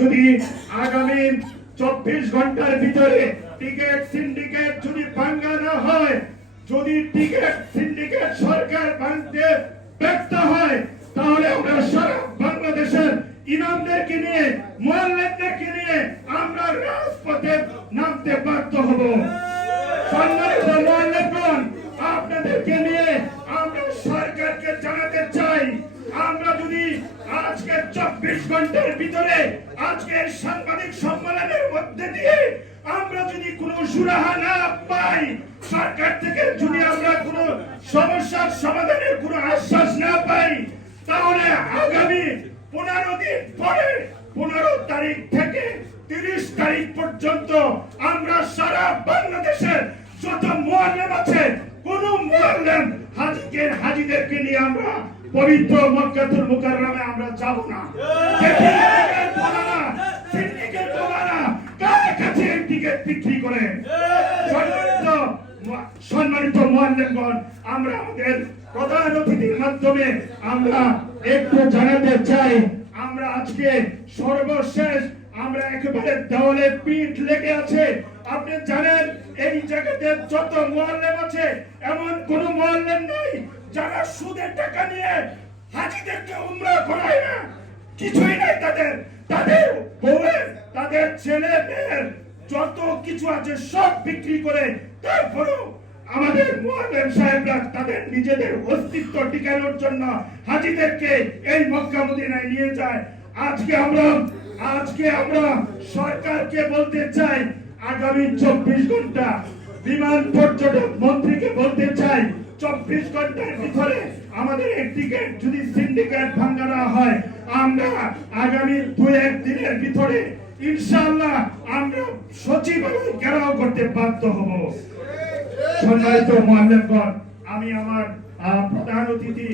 যদি আগামী চব্বিশ ঘণ্টার ভিতরে টিকিট সিন্ডিকেট যদি ভাঙ্গা না হয়, যদি টিকিট সিন্ডিকেট সরকার ভাঙতে ব্যর্থ হয়, তাহলে আমরা সারা বাংলাদেশের ইমামদেরকে নিয়ে, মোয়াল্লেদদেরকে নিয়ে আমরা রাজপথে নামতে বাধ্য হব। সম্মানিত মোয়াল্লেদগণ, আপনাদেরকে নিয়ে আমরা সরকারকে জানাতে চাই। আমরা আজকে চব্বিশ ঘণ্টার ভিতরে আজকে সাংবাদিক সম্মেলনের মধ্যে দিয়ে আমরা যদি কোনো সুরাহা না পাই, সরকার থেকে যদি আমরা কোনো সমস্যার সমাধানের কোনো আশ্বাস না পাই, তাহলে আগামী পনেরো দিন পরে, পনেরো তারিখ থেকে তিরিশ তারিখ পর্যন্ত আমরা সারা বাংলাদেশের যত মোয়াল্লেম আছে, কোন মোয়াল্লেম হাজিকে হাজিদেরকে নিয়ে আমরা পবিত্র মক্কাতুল মুকাররমে আমরা যাব না। সম্মানিত আমরা আমাদের প্রধান অতিথির মাধ্যমে আমরা একটু জানাতে চাই, আমরা আজকে সর্বশেষ, আমরা একেবারে দেওয়ালে পিঠ লেগে আছে আপনি জানেন, এই জায়গাতে যত মোয়াল্লেম আছে, এমন কোন মোয়াল্লেম নাই যারা সুদের টাকা নিয়ে হাজিদেরকে উমরা করায় না। কিছুই নাই তাদের। তাদের বউয়ের, তাদের ছেলে মেয়ের যত কিছু আছে সব বিক্রি করে তারপরেও আমাদের মোয়াল্লেম সাহেবরা তাদের নিজেদের অস্তিত্ব টিকানোর জন্য হাজিদেরকে এই মক্কা মদিনায় নিয়ে যায়। আজকে আমরা আজকে আমরা সরকারকে বলতে চাই আগামী চব্বিশ ঘণ্টা বিমান পর্যটক মন্ত্রীকে বলতে চাই, চব্বিশ ঘণ্টার ভিতরে আমাদের এই টিকিট যদি সিন্ডিকেট ভাঙ্গা না হয়, আমরা আগামী দু, এক দিনের ভিতরে ইনশাআল্লাহ আমরা সচিবালয় ঘেরাও করতে বাধ্য হব। সম্মানিত মোহাম্মদগণ আমি আমার প্রধান অতিথি